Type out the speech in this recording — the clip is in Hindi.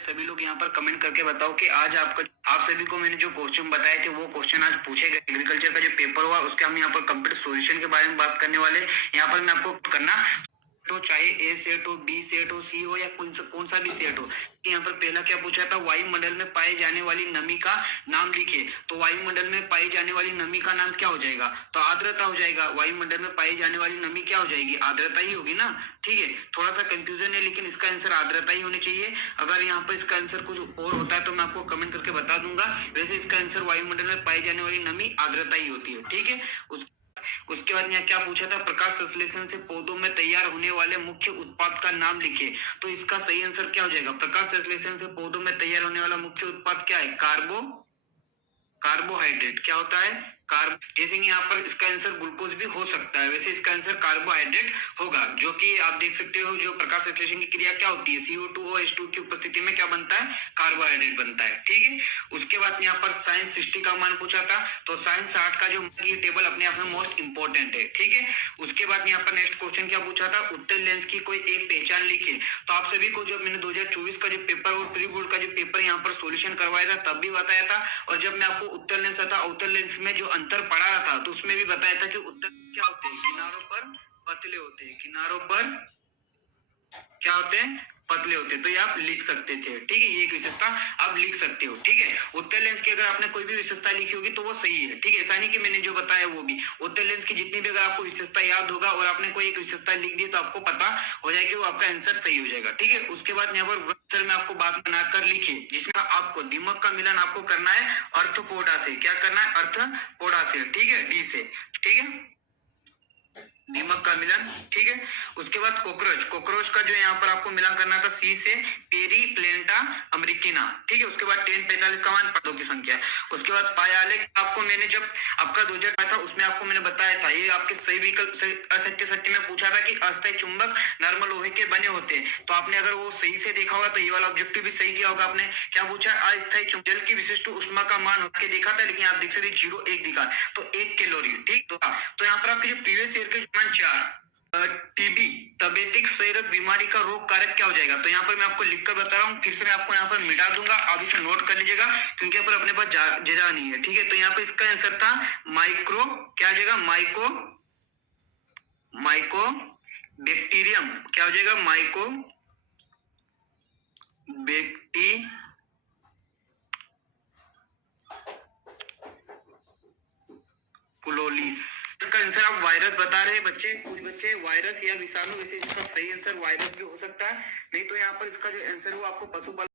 सभी लोग यहाँ पर कमेंट करके बताओ कि आज आप सभी को मैंने जो क्वेश्चन बताए थे वो क्वेश्चन आज पूछे गए। एग्रीकल्चर का जो पेपर हुआ उसके हम यहाँ पर कंप्लीट सॉल्यूशन के बारे में बात करने वाले। यहाँ पर मैं आपको करना तो चाहे ए सेट हो, बी सेट हो, सी हो या कौन सा भी सेट हो। यहाँ पर पहला क्या पूछा था, वायुमंडल में पाई जाने वाली नमी का नाम लिखिए। तो वायुमंडल में पाई जाने वाली नमी का नाम क्या हो जाएगा, तो आर्द्रता हो जाएगा। वायुमंडल में पाई जाने वाली नमी क्या हो जाएगी, आर्द्रता ही होगी ना। ठीक है, थोड़ा सा कंफ्यूजन है लेकिन इसका आंसर आर्द्रता ही होनी चाहिए। अगर यहाँ पर इसका आंसर कुछ और होता है तो मैं आपको कमेंट करके बता दूंगा। वैसे इसका आंसर वायुमंडल में पाई जाने वाली नमी आर्द्रता ही होती है। ठीक है, उसके बाद यहाँ क्या पूछा था, प्रकाश संश्लेषण से पौधों में तैयार होने वाले मुख्य उत्पाद का नाम लिखिए। तो इसका सही आंसर क्या हो जाएगा, प्रकाश संश्लेषण से पौधों में तैयार होने वाला मुख्य उत्पाद क्या है, कार्बोहाइड्रेट। क्या होता है, जैसे कि यहाँ पर इसका आंसर ग्लूकोज भी हो सकता है, वैसे इसका आंसर कार्बोहाइड्रेट होगा। जो कि आप देख सकते हो जो प्रकाश संश्लेषण की क्रिया क्या होती है, CO2 और H2 की उपस्थिति में क्या बनता है, कार्बोहाइड्रेट बनता है। ठीक है, उसके बाद यहाँ पर साइंस 60 का मान पूछा था। तो साइंस 60 का जो टेबल अपने आप में मोस्ट इंपोर्टेंट है। ठीक है, उसके बाद यहाँ पर नेक्स्ट क्वेश्चन क्या पूछा था, उत्तल लेंस की कोई एक पहचान लिखिए। तो आप सभी को जब मैंने 2024 का जो पेपर और प्री बोर्ड का जो पेपर यहाँ पर सोल्यूशन करवाया था तब भी बताया था, और जब मैं आपको उत्तल लेंस तथा अवतल लेंस में जो अंतर पढ़ा रहा था तो उसमें भी बताया था कि उत्तल क्या होते हैं, किनारों पर पतले होते हैं, किनारों पर क्या होते हैं, पतले होते हैं। तो ये आप लिख सकते थे। ठीक है, ये एक विशेषता आप लिख सकते हो। ठीक है, उत्तल लेंस की अगर आपने कोई भी विशेषता लिखी होगी तो वो सही है। ठीक है, ऐसा नहीं कि मैंने जो बताया वो भी, उत्तल लेंस की जितनी भी अगर आपको विशेषता याद होगा और आपने कोई एक विशेषता लिख दी तो आपको पता हो जाएगी, वो आपका आंसर सही हो जाएगा। ठीक है, उसके बाद यहाँ पर आंसर में आपको बात बनाकर लिखिए जिसमें आपको दिमाग का मिलन आपको करना है अर्थपोडा से। क्या करना है, अर्थपोडा से। ठीक है, डी से। ठीक है, दीमक का मिलन। ठीक है, उसके बाद कॉकरोच का जो यहाँ पर आपको मिलान करना था सी से, पेरीप्लेंटा अमेरिकना। ठीक है, उसके बाद 1045 का मान पदों की संख्या। उसके बाद पायाले आपको मैंने जब आपका 2000 था उसमें आपको मैंने बताया था, ये आपके सही विकल्प असत्य सत्य में पूछा था कि अस्थायी चुंबक नॉर्मल लोहे के बने होते हैं। तो आपने अगर वो सही से देखा होगा तो ये वाला ऑब्जेक्टिव भी सही किया होगा आपने। क्या पूछा, अस्थायी चुंबक जल की विशिष्ट उष्मा का मान होकर देखा था, लेकिन आप देख सकते 0.1 दिखा, तो 1 कैलोरी। ठीक, तो यहाँ पर आपके जो प्रीवियस ईयर के 4 टीबी तपेदिक क्षयरोग बीमारी का रोग कारक क्या हो जाएगा। तो यहाँ पर मैं आपको लिखकर बता रहा हूँ, फिर से मैं आपको यहाँ पर मिटा दूंगा, आप इसे नोट कर लीजिएगा क्योंकि यहाँ पर अपने पास जगह नहीं है। ठीक है, तो यहाँ पर इसका आंसर था माइक्रो, क्या हो जाएगा, माइको बैक्टीरियम। क्या हो जाएगा, माइको बैक्टीरियोलिस। इसका आंसर आप वायरस बता रहे हैं बच्चे, कुछ बच्चे वायरस या विषाणु, वैसे इसका सही आंसर वायरस भी हो सकता है। नहीं तो यहाँ पर इसका जो आंसर है वो आपको पशुपालन